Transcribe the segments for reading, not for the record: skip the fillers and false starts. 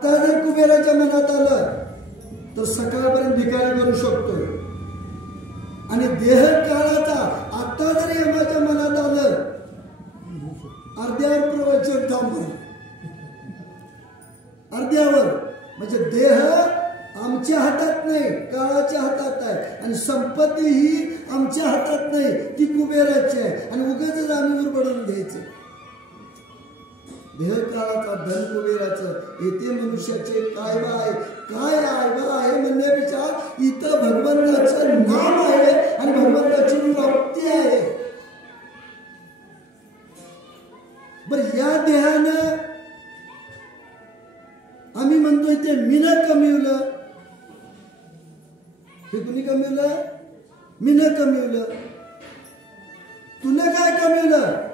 आता जर कुबेराच्या मनात आलं तर सकाळपर्यंत भिकारी करू शकतोय. आणि देह काळाचा आता जर यमाच्या मनात आलं अर्ध्यावर प्रवचन थांबलं, अर्ध्यावर. म्हणजे देह आमच्या हातात नाही, काळाच्या हातात आहे. आणि संपत्ती ही आमच्या हातात नाही, ती कुबेराची आहे. आणि उगाच आम्ही उरबडून घ्यायचं. देह काळाचा धन कुबेराचं. येथे मनुष्याचे काय बा आहे, काय आहे बा आहे म्हणण्यापेक्षा इथं भगवंताचं नाम आहे आणि भगवंताची प्राप्ती आहे. बर या देहानं आम्ही म्हणतोय ते मीनं कमिवलं. हे कुणी कमिवलं? मीनं कमिवलं. तुनं काय कमिवलं?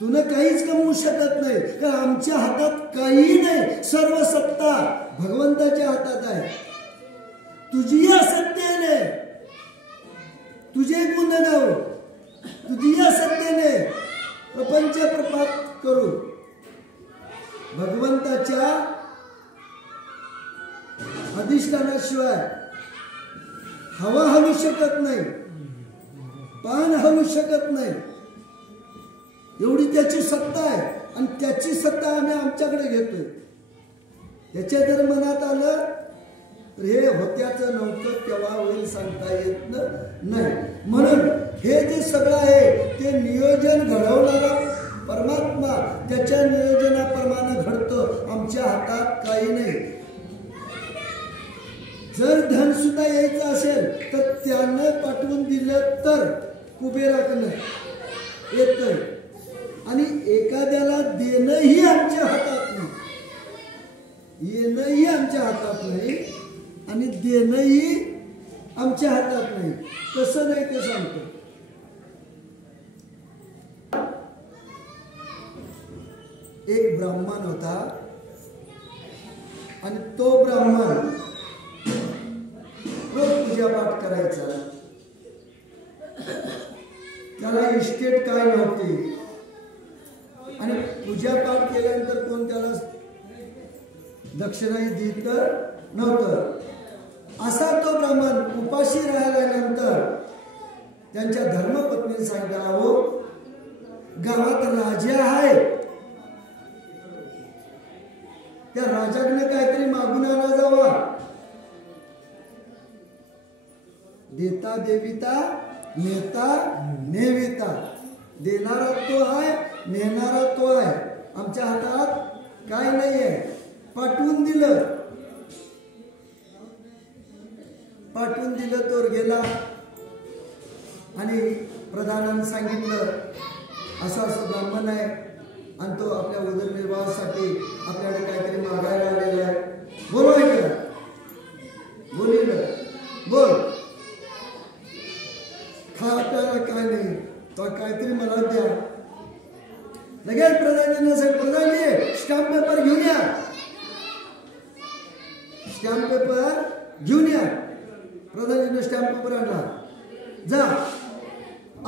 तुनं काहीच कमवू शकत नाही, कारण आमच्या हातात काही नाही. सर्व सत्ता भगवंताच्या हातात आहे. तुझी असत्तेने, तुझे गुण गाऊ, तुझी असत्तेने प्रपंच प्रपात करू. भगवंताच्या अधिष्ठानाशिवाय हवा हलू शकत नाही, पान हलू शकत नाही. एवढी त्याची सत्ता आहे. आणि त्याची सत्ता आम्ही आमच्याकडे घेतोय. त्याच्या जर मनात आलं तर हे होत्याचं नव्हतं केव्हा होईल सांगता येत नाही. म्हणून हे जे सगळं आहे ते नियोजन घडवणारा परमात्मा त्याच्या नियोजनाप्रमाणे घडतं. आमच्या हातात काही नाही. जर धन सुद्धा यायचं असेल तर त्यानं पाठवून दिलं तर कुबेराकडनं येतंय. आणि एखाद्याला देणंही आमच्या हातात नाही, येणंही आमच्या हातात नाही आणि देणंही आमच्या हातात नाही. कसं नाही ते सांगतो. एक ब्राह्मण होता आणि तो ब्राह्मण रोज पूजापाठ करायचा. त्याला इस्टेट काय नव्हती आणि पूजापाठ केल्यानंतर कोण त्याला दक्षिणाही देत नव्हतं. असा तो ब्राह्मण उपाशी राहिल्यानंतर त्यांच्या धर्मपत्नीने सांगितलं, अहो गावात राजा आहे, त्या राजाकडे काहीतरी मागून आणा जावा. देता देविता नेता नेविता. देणारा तो आहे, नेणारा तो आहे. आमच्या हातात काय नाही आहे. पाठवून दिलं, पाठवून दिलं तो गेला आणि प्रधानानं सांगितलं असं असं ब्राह्मण आहे आणि तो आपल्या उदरनिर्वाहासाठी आपल्याकडे काहीतरी मागायला आलेला आहे. बोलवायचं, बोलिलं, बोल. खायला काय नाही, तो काहीतरी मला द्या. लगेच प्रधानजींना सांगितलं, प्रधानजी स्टॅम्प पेपर घेऊन या, स्टॅम्प पेपर घेऊन या. प्रधानजीने स्टॅम्प पेपर आणला. जा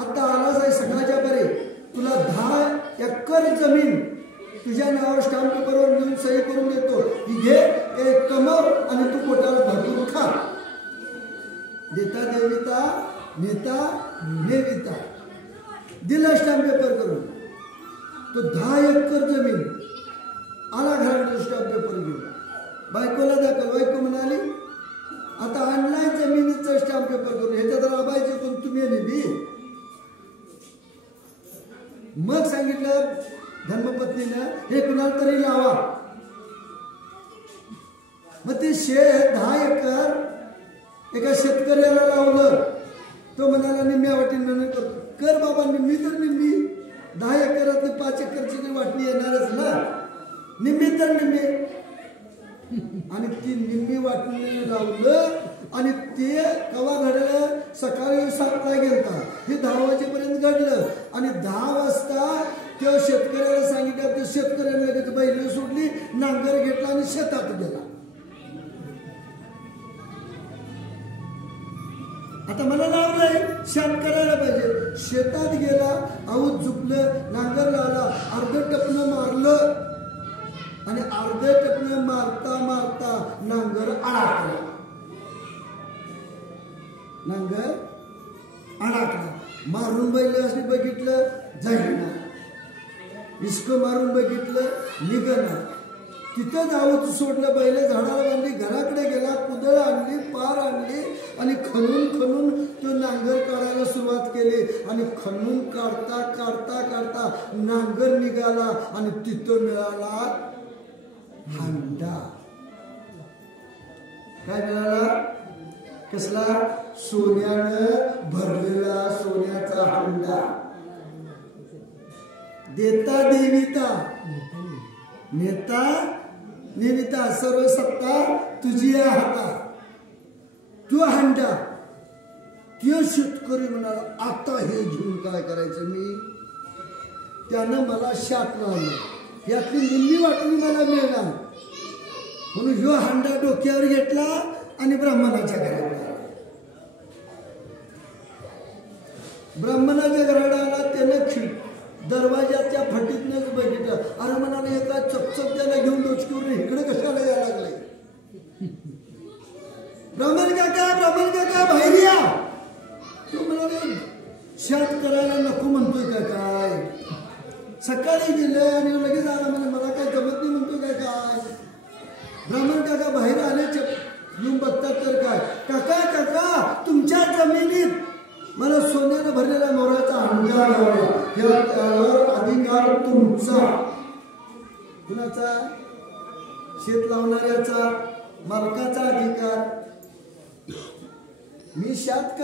आता आलाच आहे सकाळच्या परी, तुला 10 एकर जमीन तुझ्या नावावर स्टॅम्प पेपरवर घेऊन सही करून देतो. ही घे, एक कमव आणि तू पोटाला भरपूर खा. देता देविता नेता नेविता. दिला स्टॅम्प पेपर करून. तो 10 एकर जमीन आला घरात स्टॅम्प पेपर घेऊन. बायकोला दाखव. बायको म्हणाली, आता आणलाय जमिनीचा स्टॅम्प पेपर करून, ह्याच्यात राबायचे कोण, तुम्ही आणि मी. मग सांगितलं धर्मपत्नीनं, हे कुणाला तरी लावा. मग ते 10 एकर एका शेतकऱ्याला लावलं. तो म्हणाला निम्म्या वाटीने कर बाबा, निम्मी तर निम्मी. 10 एकरात 5 एकरची वाटणी येणारच ना, निम्मी तर निम्मी. आणि ती निम्मी वाटणी लावलं आणि ते कवा घडलं, सकाळी 7ला गेलता, हे 10 वाजेपर्यंत घडलं. आणि 10 वाजता त्या शेतकऱ्याला सांगितलं. त्या शेतकऱ्याने बैल सोडली, नांगर घेतला आणि शेतात गेला. आता मला लावलंय, शांत करायला पाहिजे. शेतात गेला, आऊत झुकलं, नांगर लावला, अर्ध टपणं मारलं आणि अर्ध टपणं नांगर अडकला. मारून बैल असली बघितलं जाईना, इस्क मारून बघितलं निघणार. तिथं जाऊन सोडलं, बैल झाडाला बांधली, घराकडे गेला, कुदळ आणली, पार आणली आणि खणून खणून तो नांगर काढायला सुरुवात केली. आणि खणून काढता काढता काढता नांगर निघाला आणि तिथं मिळाला हांडा. काय मिळाला? कसला? सोन्यानं भरलेला सोन्याचा हांडा. देता देविता, नेता निविता, सर्व सत्ता तुझी हातात. तो हांडा. तो शेतकरी म्हणाला, आता हे घेऊन काय करायचं मी? त्यानं मला शाप लावलं, यातली निम्मी वाटणी मला मिळणार म्हणून ह्यो हांडा डोक्यावर घेतला आणि ब्राह्मणाच्या घरात आला. ब्राह्मणाच्या घरात आला. त्यानं दरवाजाच्या फटीतनं बघितलं. अरे म्हणाले, एका चकचक त्याला घेऊन डोचकीवर इकडे कशाला यायला लागले? ब्राह्मण काका बाहेर या. तो म्हणाले, शात करायला नको म्हणतोय का काय? सकाळी गेले आणि लगेच आला. म्हणजे मला काय जमत नाही म्हणतोय काय काय? ब्राह्मण काका बाहेर आले, येऊन बघतात तर काय, काका तुमच्या जमिनीत मला सोन्यानं भरलेला मोराचा हांडा लावला. त्यावर अधिकार तुमचा. कुणाचा? शेत लावणाऱ्याचा, मालकाचा अधिकार. मी शात